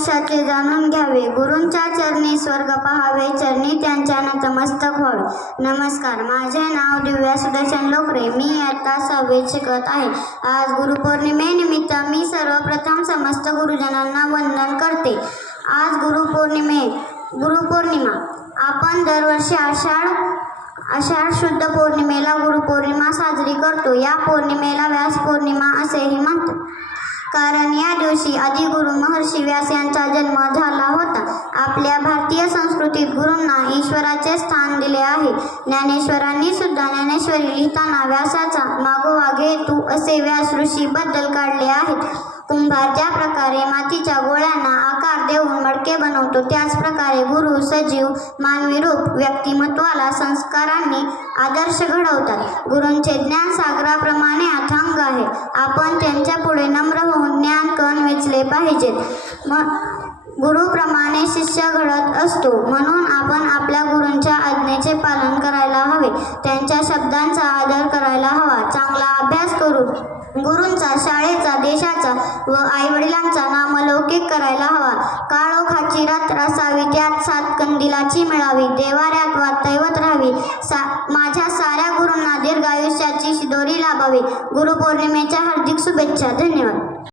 आयुष्याचे जाणून घ्यावे, गुरूंच्या चरणी स्वर्ग पहावे, चरणी त्यांच्या नतमस्तक व्हावे. नमस्कार, माझे नाव दिव्या सुदर्शन लोकरे. मी इयत्ता 6वीत शिकत आहे. आज गुरुपौर्णिमेनिमित्त मी सर्वप्रथम समस्त गुरुजनांना वंदन करते. आज गुरुपौर्णिमा. आपण दरवर्षी आषाढ शुद्ध पौर्णिमेला गुरुपौर्णिमा साजरी करतो. या पौर्णिमेला व्यास पौर्णिमा असेही म्हणतात, कारण या दिवशी आदिगुरु महर्षी व्यास यांचा जन्म झाला होता. आपल्या भारतीय संस्कृतीत गुरूंना ईश्वराचे स्थान दिले आहे. ज्ञानेश्वरांनी सुद्धा ज्ञानेश्वरी लिहिताना व्यासाचा मागोवा घे तू असे व्यास ऋषी बद्दल काढले आहेत. कुंभार ज्या प्रकारे मातीच्या गोळ्यांना आकार देऊन मडके बनवतो, त्याच प्रकारे गुरु सजीव मानवी रूप व्यक्तिमत्वाला संस्कारांनी आदर्श घडवतात. गुरूंचे ज्ञान सागराप्रमाणे अथांग आहे. आपण त्यांच्या पुढे नम्र होऊन ज्ञान कण वेचले पाहिजेत. गुरुप्रमाणे शिष्य घडत असतो, म्हणून आपण आपल्या गुरूंच्या आज्ञेचे पालन करायला हवे. त्यांच्या शब्दांचा आदर करायला हवा. चांगला अभ्यास करून गुरूंचा, शाळेचा, देशाचा व आईवडिलांचा नामलौकिक करायला हवा. काळोखाची रात्र असावी, त्यात सात कंदिलाची मिळावी, देवाऱ्यात वा दैवत राहावी. माझ्या साऱ्या गुरूंना दीर्घायुष्याची शिदोरी लाभावी. गुरुपौर्णिमेच्या हार्दिक शुभेच्छा. धन्यवाद.